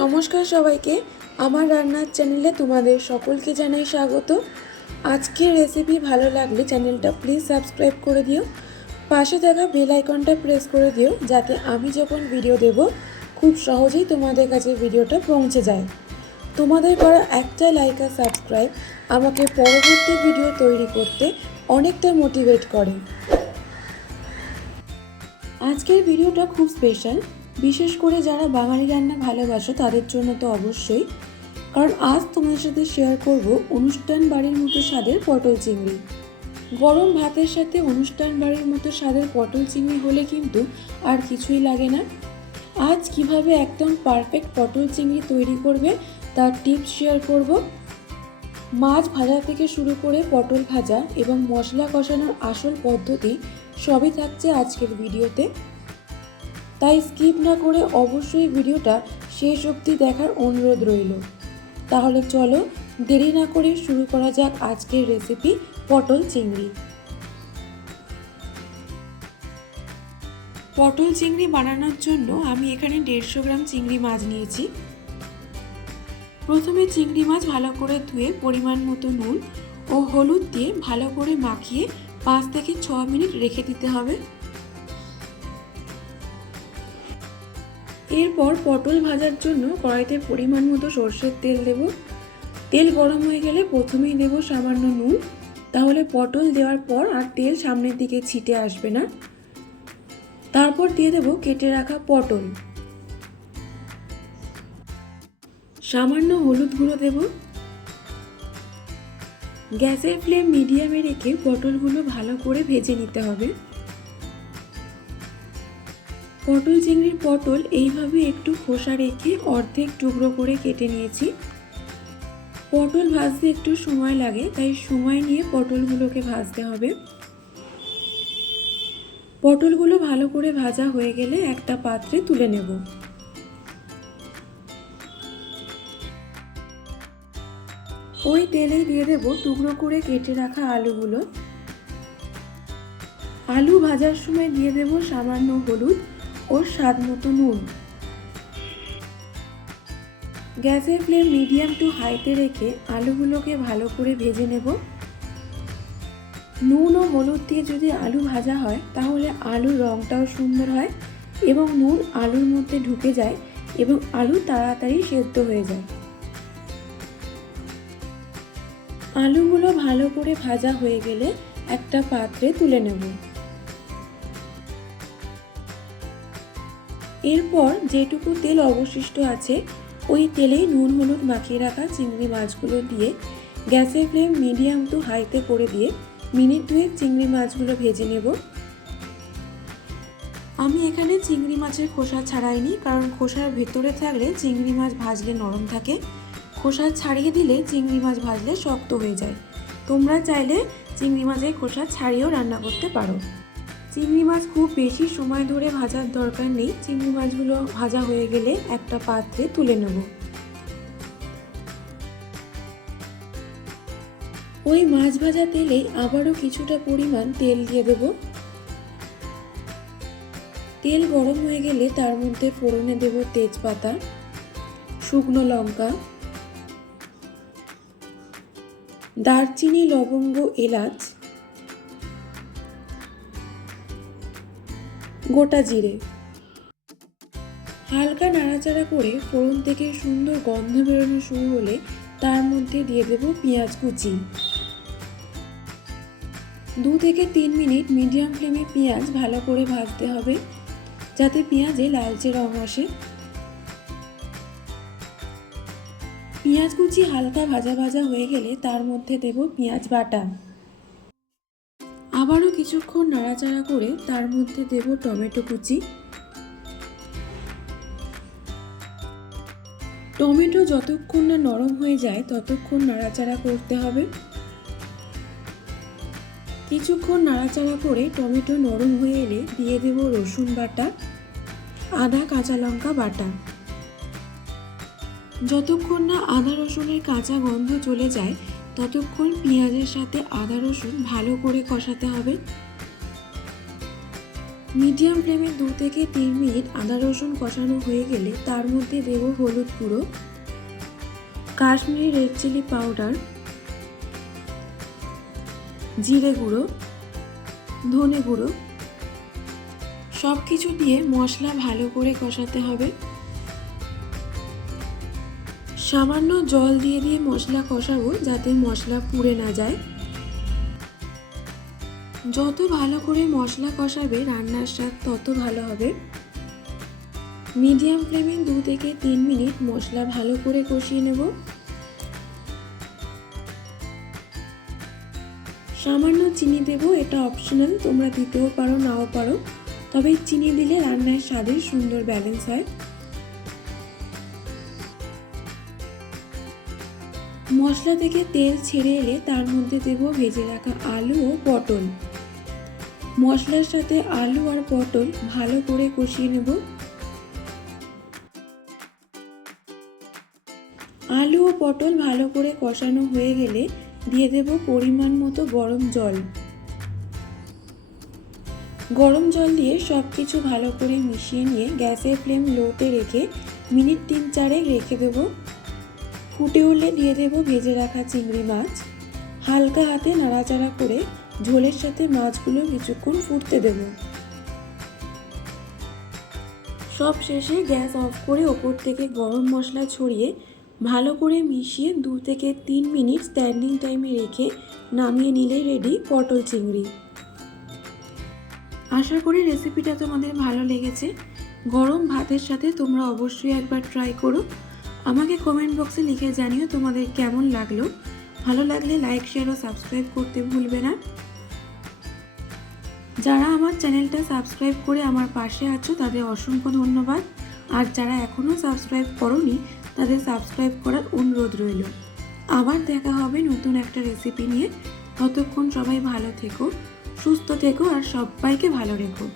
নমস্কার সবাইকে, আমার রান্নার চ্যানেলে তোমাদের সকলকে জানাই স্বাগত। আজকের রেসিপি ভালো লাগলে চ্যানেলটা প্লিজ সাবস্ক্রাইব করে দিও, পাশে থাকা বেল আইকনটা প্রেস করে দিও যাতে আমি যখন ভিডিও দেব খুব সহজেই তোমাদের কাছে ভিডিওটা পৌঁছে যায়। তোমাদের করা একটা লাইক আর সাবস্ক্রাইব আমাকে পরবর্তী ভিডিও তৈরি করতে অনেকটা মোটিভেট করে। আজকের ভিডিওটা খুব স্পেশাল, বিশেষ করে যারা বাঙালি রান্না ভালোবাসো তাদের জন্য তো অবশ্যই, কারণ আজ তোমাদের সাথে শেয়ার করব অনুষ্ঠান বাড়ির মতো স্বাদের পটল চিংড়ি। গরম ভাতের সাথে অনুষ্ঠান বাড়ির মতো স্বাদের পটল চিংড়ি হলে কিন্তু আর কিছুই লাগে না। আজ কিভাবে একদম পারফেক্ট পটল চিংড়ি তৈরি করবে তার টিপস শেয়ার করব। মাছ ভাজা থেকে শুরু করে পটল ভাজা এবং মশলা কষানোর আসল পদ্ধতি সবই থাকছে আজকের ভিডিওতে, তাই স্কিপ না করে অবশ্যই ভিডিওটা শেষ অবধি দেখার অনুরোধ রইল। তাহলে চলো দেরি না করে শুরু করা যাক আজকের রেসিপি পটল চিংড়ি। পটল চিংড়ি বানানোর জন্য আমি এখানে 150 গ্রাম চিংড়ি মাছ নিয়েছি। প্রথমে চিংড়ি মাছ ভালো করে ধুয়ে পরিমাণ মতো নুন ও হলুদ দিয়ে ভালো করে মাখিয়ে 5 থেকে 6 মিনিট রেখে দিতে হবে। এরপর পটল ভাজার জন্য কড়াইতে পরিমাণ মতো সরষের তেল দেব। তেল গরম হয়ে গেলে প্রথমেই দেব সামান্য নুন, তাহলে পটল দেওয়ার পর আর তেল সামনের দিকে ছিটে আসবে না। তারপর দিয়ে দেব কেটে রাখা পটল, সামান্য হলুদ গুঁড়ো দেব। গ্যাসের ফ্লেম মিডিয়ামে রেখে পটলগুলো ভালো করে ভেজে নিতে হবে। পটল চিংড়ির পটল এইভাবে একটু খোসা রেখে অর্ধেক টুকরো করে কেটে নিয়েছি। পটল ভাজতে একটু সময় লাগে, তাই সময় নিয়ে পটলগুলোকে ভাজতে হবে। পটলগুলো ভালো করে ভাজা হয়ে গেলে একটা পাত্রে তুলে নেব। ওই তেলেই দিয়ে দেব টুকরো করে কেটে রাখা আলুগুলো। আলু ভাজার সময় দিয়ে দেব সামান্য হলুদ ও স্বাদ মতো নুন। গ্যাসের ফ্লেম মিডিয়াম টু হাইতে রেখে আলুগুলোকে ভালো করে ভেজে নেব। নুন ও হলুদ দিয়ে যদি আলু ভাজা হয় তাহলে আলুর রঙটাও সুন্দর হয় এবং নুন আলুর মধ্যে ঢুকে যায় এবং আলু তাড়াতাড়ি সেদ্ধ হয়ে যায়। আলুগুলো ভালো করে ভাজা হয়ে গেলে একটা পাত্রে তুলে নেব। এরপর যেটুকু তেল অবশিষ্ট আছে ওই তেলেই নুন হলুদ মাখিয়ে রাখা চিংড়ি মাছগুলো দিয়ে গ্যাসের ফ্লেম মিডিয়াম টু হাইতে করে দিয়ে মিনিট 2 চিংড়ি মাছগুলো ভেজে নেব। আমি এখানে চিংড়ি মাছের খোসা ছাড়াইনি, কারণ খোসার ভেতরে থাকলে চিংড়ি মাছ ভাজলে নরম থাকে, খোসা ছাড়িয়ে দিলে চিংড়ি মাছ ভাজলে শক্ত হয়ে যায়। তোমরা চাইলে চিংড়ি মাছের খোসা ছাড়িয়েও রান্না করতে পারো। চিংড়ি মাছ খুব বেশি সময় ধরে ভাজার দরকার নেই। চিংড়ি মাছগুলো ভাজা হয়ে গেলে একটা পাত্রে তুলে নেব। ওই মাছ ভাজা তেলে আবারও কিছুটা পরিমাণ তেল দিয়ে দেব। তেল গরম হয়ে গেলে তার মধ্যে ফোড়নে দেব তেজপাতা, শুকনো লঙ্কা, দারচিনি, লবঙ্গ, এলাচ, গোটা জিরে। হালকা নাড়াচাড়া করে ফোড়ন থেকে সুন্দর গন্ধ বেরোনো শুরু হলে তার মধ্যে দিয়ে দেব পেঁয়াজ কুচি। 2 থেকে 3 মিনিট মিডিয়াম ফ্লেমে পেঁয়াজ ভালো করে ভাজতে হবে যাতে পেঁয়াজে লালচে রং আসে। পেঁয়াজ কুচি হালকা ভাজা ভাজা হয়ে গেলে তার মধ্যে দেব পেঁয়াজ বাটা। আবারও কিছুক্ষণ নাড়াচাড়া করে তার মধ্যে দেব টমেটো কুচি। টমেটো যতক্ষণ না নরম হয়ে যায় ততক্ষণ নাড়াচাড়া করতে হবে। কিছুক্ষণ নাড়াচাড়া করে টমেটো নরম হয়ে এলে দিয়ে দেব রসুন বাটা, আদা কাঁচা লঙ্কা বাটা। যতক্ষণ না আদা রসুনের কাঁচা গন্ধ চলে যায় ততক্ষণ পেঁয়াজের সাথে আদা রসুন ভালো করে কষাতে হবে। মিডিয়াম ফ্লেমে 2 থেকে 3 মিনিট আদা রসুন কষানো হয়ে গেলে তার মধ্যে দেব হলুদ গুঁড়ো, কাশ্মীরি রেড চিলি পাউডার, জিরে গুঁড়ো, ধনে গুঁড়ো। সব কিছু দিয়ে মশলা ভালো করে কষাতে হবে। সামান্য জল দিয়ে দিয়ে মশলা কষাবো যাতে মশলা পুড়ে না যায়। যত ভালো করে মশলা কষাবে রান্নার স্বাদ তত ভালো হবে। মিডিয়াম ফ্লেমে 2 থেকে 3 মিনিট মশলা ভালো করে কষিয়ে নেব। সামান্য চিনি দেব, এটা অপশনাল, তোমরা দিতেও পারো নাও পারো, তবে চিনি দিলে রান্নার স্বাদের সুন্দর ব্যালেন্স হয়। মশলা থেকে তেল ছেড়ে এলে তার মধ্যে দেব ভেজে রাখা আলু ও পটল। মশলার সাথে আলু আর পটল ভালো করে কষিয়ে নেব। আলু ও পটল ভালো করে কষানো হয়ে গেলে দিয়ে দেব পরিমাণ মতো গরম জল। গরম জল দিয়ে সব কিছু ভালো করে মিশিয়ে নিয়ে গ্যাসের ফ্লেম লোতে রেখে মিনিট 3-4 রেখে দেব। ফুটে উঠলে দিয়ে দেব ভেজে রাখা চিংড়ি মাছ। হালকা হাতে নাড়াচাড়া করে ঝোলের সাথে মাছগুলো কিছুক্ষণ ফুটতে দেব। সব শেষে গ্যাস অফ করে ওপর থেকে গরম মশলা ছড়িয়ে ভালো করে মিশিয়ে 2 থেকে 3 মিনিট স্ট্যান্ডিং টাইমে রেখে নামিয়ে নিলেই রেডি পটল চিংড়ি। আশা করি রেসিপিটা তোমাদের ভালো লেগেছে। গরম ভাতের সাথে তোমরা অবশ্যই একবার ট্রাই করো। আমাকে কমেন্ট বক্সে লিখে জানিও তোমাদের কেমন লাগলো। ভালো লাগলে লাইক, শেয়ার ও সাবস্ক্রাইব করতে ভুলবে না। যারা আমার চ্যানেলটা সাবস্ক্রাইব করে আমার পাশে আছো তাদের অসংখ্য ধন্যবাদ। আর যারা এখনও সাবস্ক্রাইব করোনি তাদের সাবস্ক্রাইব করার অনুরোধ রইল। আবার দেখা হবে নতুন একটা রেসিপি নিয়ে। ততক্ষণ সবাই ভালো থেকো, সুস্থ থেকো আর সবাইকে ভালো রেখো।